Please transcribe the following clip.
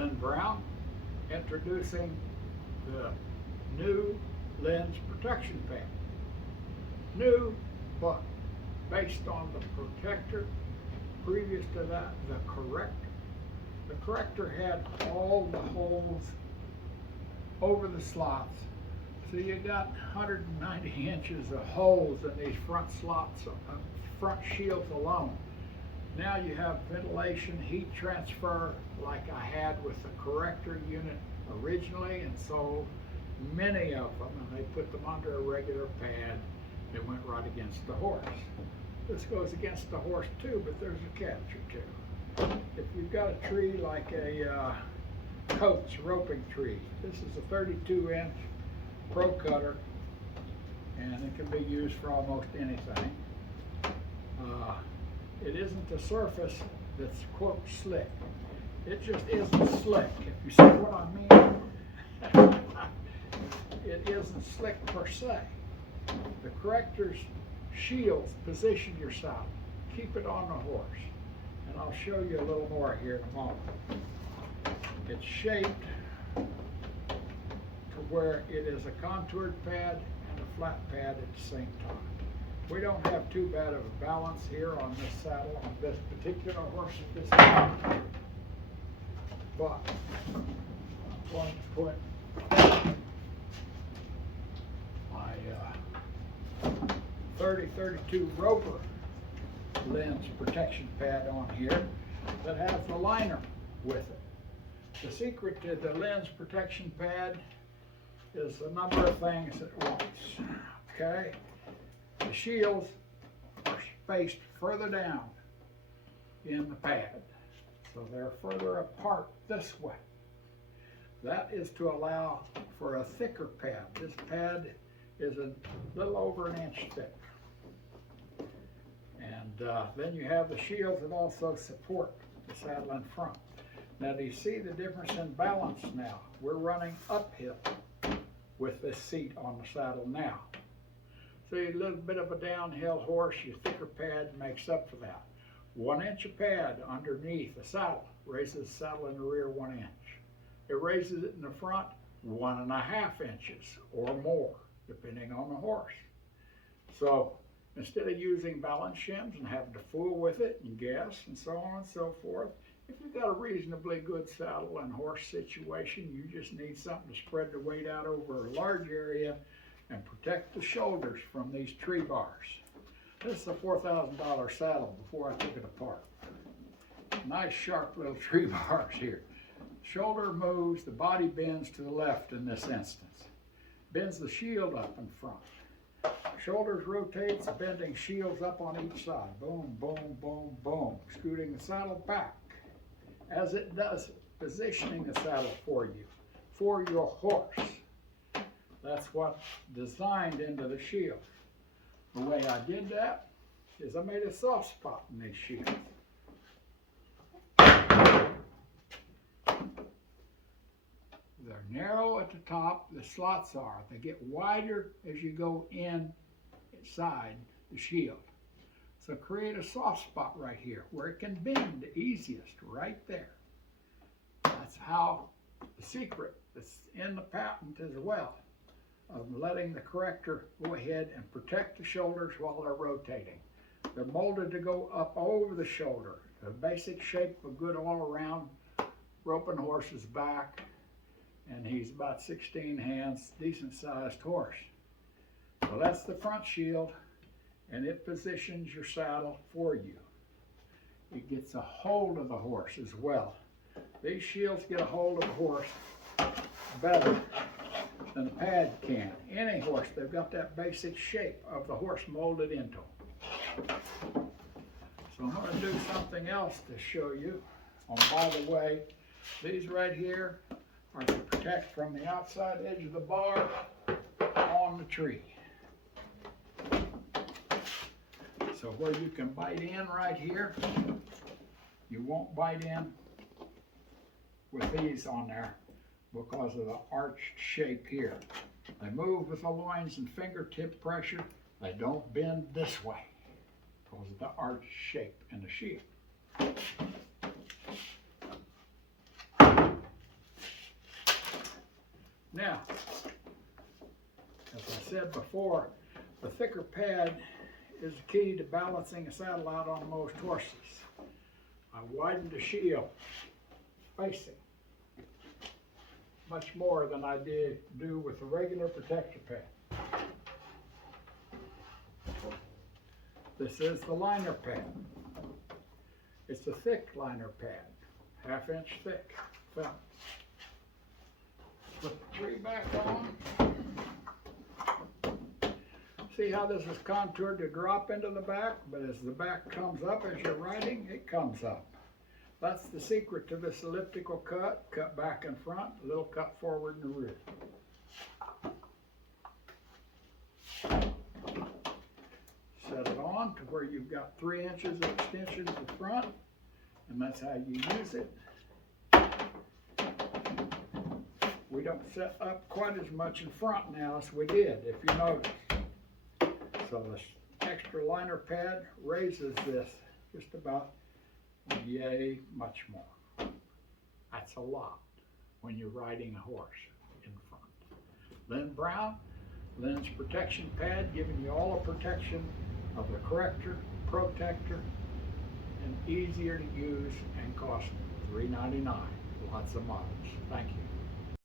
Len Brown, introducing the new lens protection pad. New, but based on the protector previous to that, the corrector. The corrector had all the holes over the slots. So you got 190 inches of holes in these front slots, front shields alone. Now you have ventilation, heat transfer like I had with the corrector unit originally, and so many of them, and they put them under a regular pad, it went right against the horse. This goes against the horse too, but there's a catch or two. If you've got a tree like a Coates roping tree, this is a 32-inch Pro Cutter, and it can be used for almost anything. It isn't the surface that's, quote, slick. It just isn't slick, if you see what I mean. It isn't slick per se. The corrector's shields position your saddle. Keep it on the horse. And I'll show you a little more here in a moment. It's shaped to where it is a contoured pad and a flat pad at the same time. We don't have too bad of a balance here on this saddle, on this particular horse at this time. But I'm going to put my 30-32 Roper lens protection pad on here that has the liner with it. The secret to the lens protection pad is a number of things at once, okay? The shields are spaced further down in the pad, so they're further apart this way. That is to allow for a thicker pad. This pad is a little over an inch thick. And then you have the shields that also support the saddle in front. Now, do you see the difference in balance now? We're running uphill with this seat on the saddle now. So a little bit of a downhill horse, your thicker pad makes up for that. 1 inch of pad underneath the saddle raises the saddle in the rear 1 inch. It raises it in the front 1.5 inches or more, depending on the horse. So instead of using balance shims and having to fool with it and guess and so on and so forth, if you've got a reasonably good saddle and horse situation, you just need something to spread the weight out over a large area and protect the shoulders from these tree bars. This is a $4,000 saddle before I took it apart. Nice sharp little tree bars here. Shoulder moves, the body bends to the left in this instance. Bends the shield up in front. Shoulders rotates, bending shields up on each side. Boom, boom, boom, boom. Scooting the saddle back. As it does, positioning the saddle for you, for your horse. That's what's designed into the shield. The way I did that is I made a soft spot in these shields. They're narrow at the top, the slots are. They get wider as you go inside the shield. So create a soft spot right here where it can bend the easiest, right there. That's how the secret that's in the patent as well, of letting the corrector go ahead and protect the shoulders while they're rotating. They're molded to go up over the shoulder. The basic shape of a good all-around roping horse's back, and he's about 16 hands, decent sized horse. So that's the front shield, and it positions your saddle for you. It gets a hold of the horse as well. These shields get a hold of the horse better than the pad can. Any horse, they've got that basic shape of the horse molded into them. So I'm going to do something else to show you. Oh, by the way, these right here are to protect from the outside edge of the bar on the tree. So where you can bite in right here, you won't bite in with these on there because of the arched shape here. They move with the loins and fingertip pressure. They don't bend this way because of the arched shape in the shield. said before, the thicker pad is the key to balancing a saddle out on most horses. I widened the shield facing much more than I do with the regular protector pad. This is the liner pad. It's a thick liner pad, 1/2 inch thick. Put the tree back on. See how this is contoured to drop into the back, but as the back comes up as you're riding, it comes up. That's the secret to this elliptical cut. Cut back and front, a little cut forward in the rear. Set it on to where you've got 3 inches of extension to the front, and that's how you use it. We don't set up quite as much in front now as we did, if you notice. So this extra liner pad raises this just about yay much more. That's a lot when you're riding a horse in front. Len Brown, Len's protection pad, giving you all the protection of the corrector, protector, and easier to use and cost $3.99. Lots of models. Thank you.